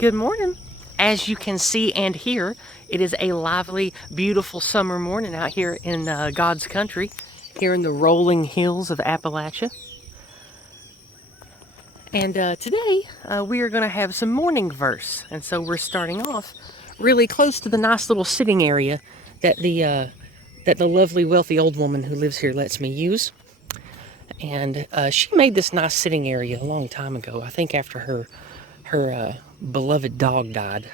Good morning. As you can see and hear, it is a lively, beautiful summer morning out here in God's country, here in the rolling hills of Appalachia. And today we are going to have some morning verse, and so we're starting off really close to the nice little sitting area that the lovely, wealthy old woman who lives here lets me use. And she made this nice sitting area a long time ago, I think after her beloved dog died.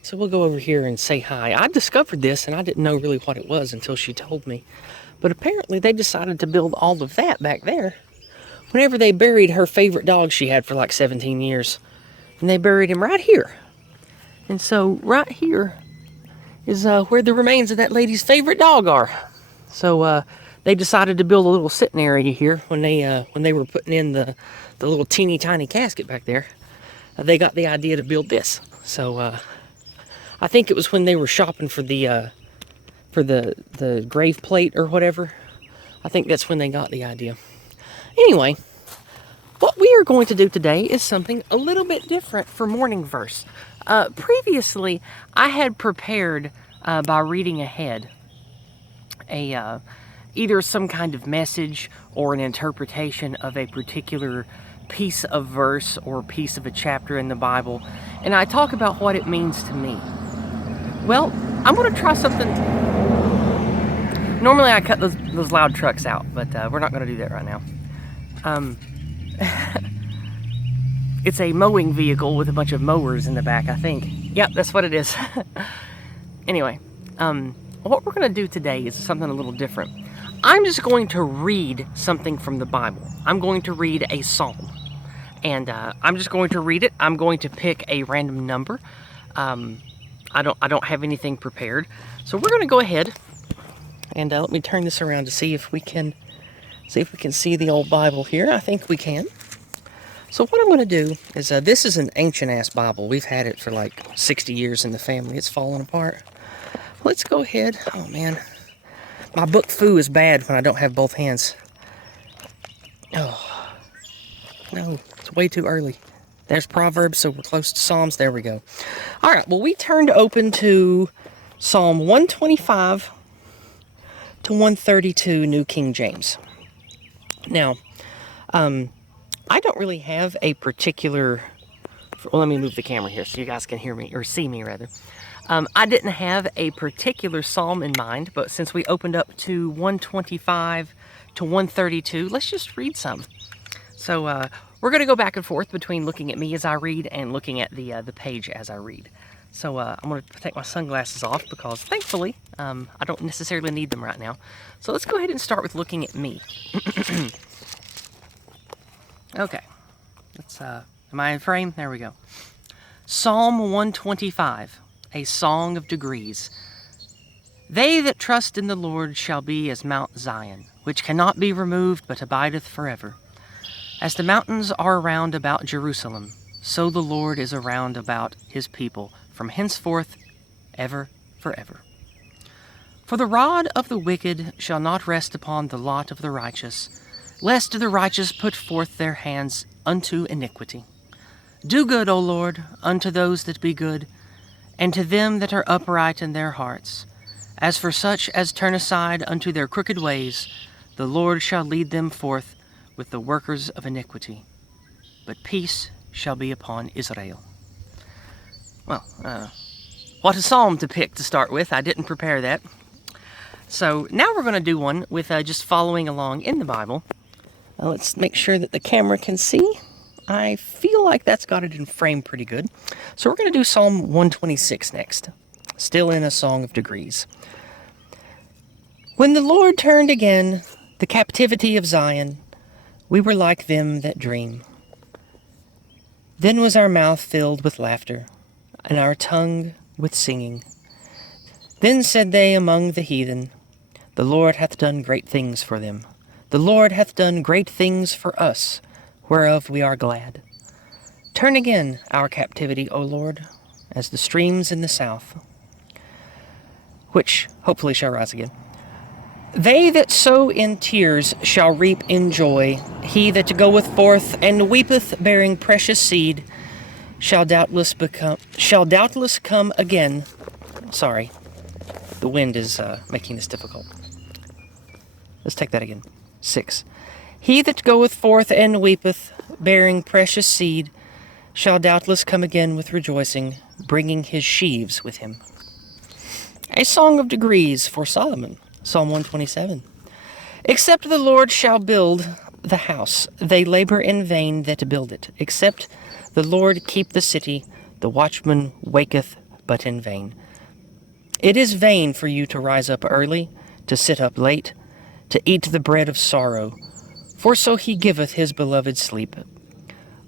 So we'll go over here and say hi. I discovered this and I didn't know really what it was until she told me. But apparently they decided to build all of that back there whenever they buried her favorite dog she had for like 17 years. And they buried him right here. And so right here is where the remains of that lady's favorite dog are. So they decided to build a little sitting area here when they were putting in the little teeny tiny casket back there. They got the idea to build this. So I think it was when they were shopping for the grave plate or whatever. I think that's when they got the idea. Anyway, what we are going to do today is something a little bit different for morning verse. Previously, I had prepared by reading ahead either some kind of message or an interpretation of a particular piece of verse or piece of a chapter in the Bible, and I talk about what it means to me. Well, I'm going to try something. Normally I cut those loud trucks out, but we're not going to do that right now. It's a mowing vehicle with a bunch of mowers in the back, I think. Yep, that's what it is. Anyway, what we're going to do today is something a little different. I'm just going to read something from the Bible. I'm going to read a psalm. And I'm just going to read it. I'm going to pick a random number. I don't have anything prepared. So we're going to go ahead and let me turn this around to see if we can see the old Bible here. I think we can. So what I'm going to do is, this is an ancient-ass Bible. We've had it for like 60 years in the family. It's falling apart. Let's go ahead. Oh, man. My book foo is bad when I don't have both hands. Oh, no. It's way too early. There's Proverbs, so we're close to Psalms. There we go. All right. Well, we turned open to Psalm 125 to 132, New King James. Now, I don't really have a particular... Well, let me move the camera here so you guys can hear me, or see me, rather. I didn't have a particular psalm in mind, but since we opened up to 125 to 132, let's just read some. So we're going to go back and forth between looking at me as I read and looking at the page as I read. So I'm going to take my sunglasses off because, thankfully, I don't necessarily need them right now. So let's go ahead and start with looking at me. Okay. Let's, am I in frame? There we go. Psalm 125, a song of degrees. They that trust in the Lord shall be as Mount Zion, which cannot be removed, but abideth forever. As the mountains are round about Jerusalem, so the Lord is around about his people, from henceforth, ever, forever. For the rod of the wicked shall not rest upon the lot of the righteous, lest the righteous put forth their hands unto iniquity. Do good, O Lord, unto those that be good, and to them that are upright in their hearts. As for such as turn aside unto their crooked ways, the Lord shall lead them forth with the workers of iniquity. But peace shall be upon Israel. Well, what a psalm to pick to start with. I didn't prepare that. So now we're going to do one with just following along in the Bible. Let's make sure that the camera can see. I feel like that's got it in frame pretty good. So we're going to do Psalm 126 next. Still in a song of degrees. When the Lord turned again the captivity of Zion, we were like them that dream. Then was our mouth filled with laughter, and our tongue with singing. Then said they among the heathen, the Lord hath done great things for them. The Lord hath done great things for us, whereof we are glad. Turn again our captivity, O Lord, as the streams in the south, which hopefully shall rise again. They that sow in tears shall reap in joy. He that goeth forth and weepeth, bearing precious seed, shall doubtless come again. Sorry, the wind is making this difficult. Let's take that again. 6. He that goeth forth and weepeth, bearing precious seed, shall doubtless come again with rejoicing, bringing his sheaves with him. A song of degrees for Solomon. Psalm 127. Except the Lord shall build the house, they labor in vain that build it. Except the Lord keep the city, the watchman waketh but in vain. It is vain for you to rise up early, to sit up late, to eat the bread of sorrow, for so he giveth his beloved sleep.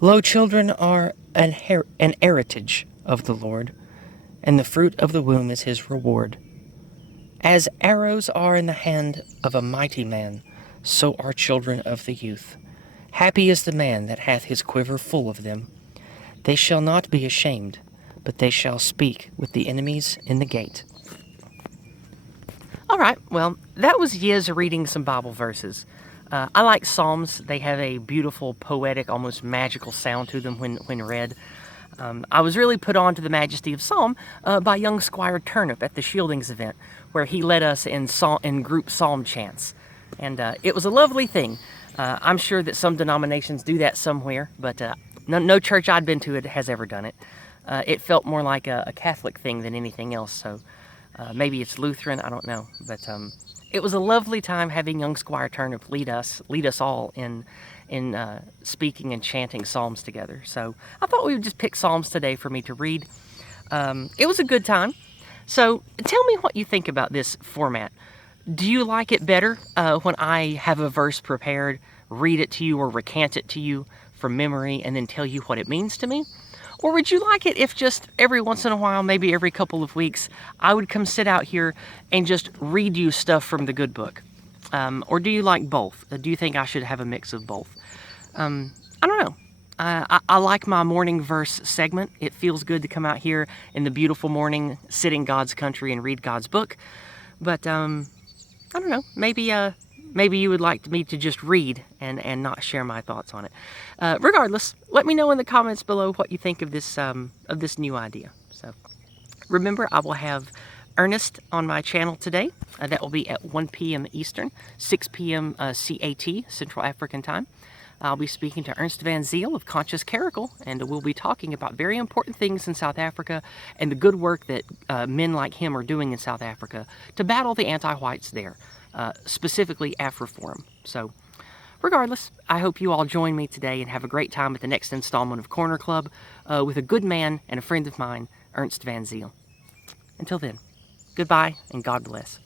Lo, children are an heritage of the Lord, and the fruit of the womb is his reward. As arrows are in the hand of a mighty man, so are children of the youth. Happy is the man that hath his quiver full of them. They shall not be ashamed, but they shall speak with the enemies in the gate. All right, well, that was Yizz reading some Bible verses. I like Psalms. They have a beautiful, poetic, almost magical sound to them when read. I was really put on to the majesty of Psalm by young Squire Turnip at the Shieldings event, where he led us in group psalm chants. And it was a lovely thing. I'm sure that some denominations do that somewhere, but no church I'd been to has ever done it. It felt more like a Catholic thing than anything else, so maybe it's Lutheran, I don't know. But it was a lovely time having young Squire Turnip lead us all in speaking and chanting psalms together. So I thought we would just pick psalms today for me to read. It was a good time. So tell me what you think about this format. Do you like it better when I have a verse prepared, read it to you or recant it to you from memory, and then tell you what it means to me? Or would you like it if just every once in a while, maybe every couple of weeks, I would come sit out here and just read you stuff from the good book? Or do you like both? Do you think I should have a mix of both? I don't know. I like my morning verse segment. It feels good to come out here in the beautiful morning, sit in God's country and read God's book. But I don't know. Maybe you would like me to just read and not share my thoughts on it. Regardless, let me know in the comments below what you think of this new idea. So remember, I will have Ernest on my channel today. That will be at 1 p.m. Eastern, 6 p.m. CAT, Central African Time. I'll be speaking to Ernst Van Ziel of Conscious Caracal, and we'll be talking about very important things in South Africa and the good work that men like him are doing in South Africa to battle the anti-whites there, specifically Afroforum. So, regardless, I hope you all join me today and have a great time at the next installment of Corner Club with a good man and a friend of mine, Ernst Van Ziel. Until then, goodbye and God bless.